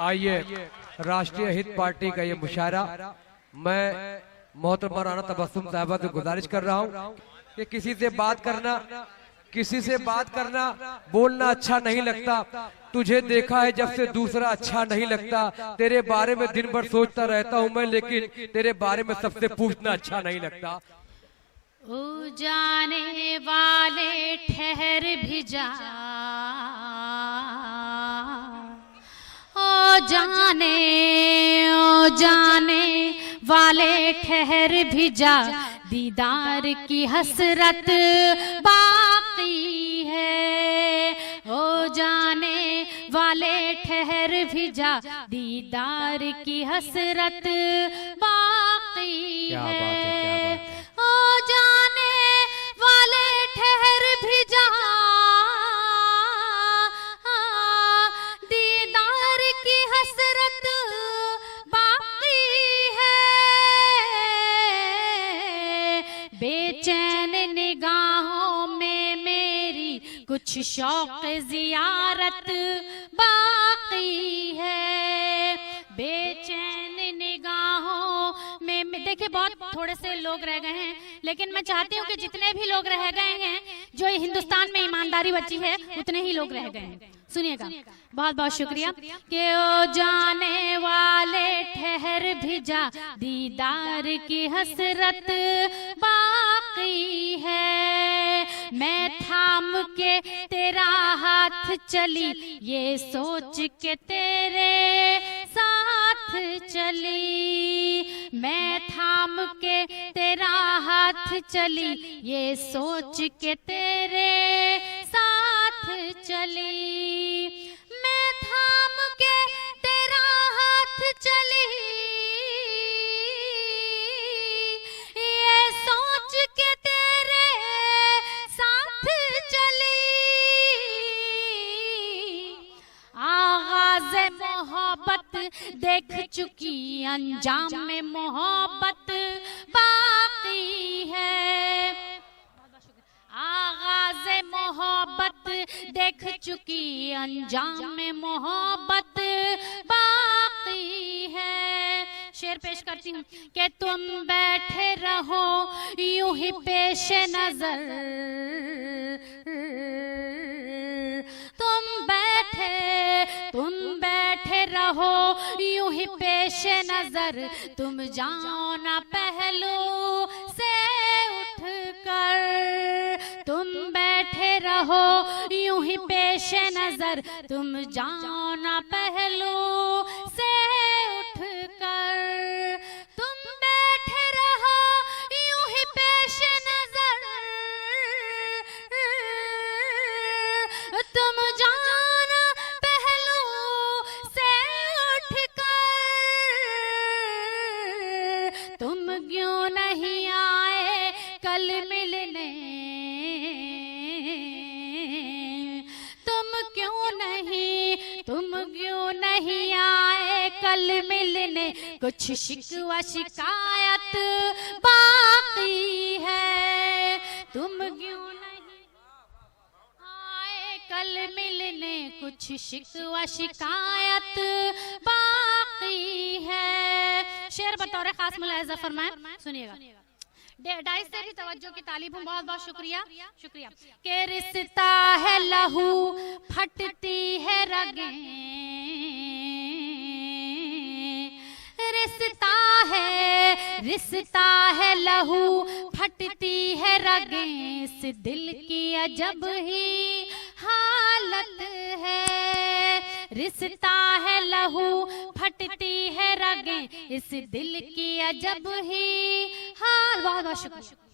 आइए राष्ट्रीय हित पार्टी का ये मुशायरा मैं मोहतरमा राना तबस्सुम साहिबा से गुजारिश कर रहा हूँ कि किसी से बात करना बोलना अच्छा नहीं लगता। तुझे देखा है जब से दूसरा अच्छा नहीं लगता। तेरे बारे में दिन भर सोचता रहता हूँ मैं, लेकिन तेरे बारे में सबसे पूछना अच्छा नहीं लगता। ओ जाने वाले ठहर भी जा, ओ जाने वाले ठहर भी जा, दीदार की हसरत बाकी है। ओ जाने वाले ठहर भी जा, दीदार की हसरत बाकी क्या है। बात है, क्या बात है। ओ जाने वाले ठहर भी जा, दीदार की हसरत बाकी है। बेचैन निगाहों में मेरी कुछ शौक जियारत बाकी है। बेचैन निगाहों में देखिए बहुत थोड़े से लोग रह गए हैं, लेकिन मैं चाहती हूँ कि जितने भी लोग रह गए हैं, जो हिंदुस्तान में ईमानदारी बची है, उतने ही लोग रह गए हैं। सुनिएगा, बहुत बहुत शुक्रिया। कि ओ जाने वाले ठहर भी जा, दीदार की हसरत बाकी है। मैं थाम के तेरा हाथ चली, ये सोच के तेरे साथ चली। मैं थाम के तेरा हाथ चली, ये सोच के तेरे साथ चली। मैं थाम के तेरा हाथ चली, ये सोच के तेरे साथ चली। आगाज़ मोहब्बत देख चुकी, अंजाम में मोहब्बत बाकी है। आगाज़ मोहब्बत देख चुकी, अंजाम में मोहब्बत बाकी है। शेर पेश करती हूँ कि तुम बैठे रहो यूं ही पेश नजर, तुम बैठे रहो यूं ही पेश नजर। तुम जाओ ना पहलू से उठकर, तुम बैठे रहो यूं ही पेश नजर। तुम जाओ ना पहलू से उठकर, तुम बैठे रहो यूं ही पेश नजर। तुम जाओ ना पहलू से उठकर, तुम क्यों नहीं आए कल मिलने, तुम क्यों नहीं आए कल मिलने। कुछ शिकवा शिकायत बाकी है, तुम क्यों नहीं आए कल मिलने। कुछ शिकवा शिकायत बाकी है। शेर बतौर खास मुलाहिजा फरमाएं, सुनिएगा। डाइस से भी तवज्जो की तालीब हूँ, बहुत बहुत शुक्रिया शुक्रिया। के रिश्ता है लहू फटती है रगें, रिश्ता है लहू फटती है रगें। इस दिल की अजब ही हालत है। रिश्ता है लहू फटती है रगें, इस दिल की अजब ही हाल। बहुत बहुत शुक्रिया।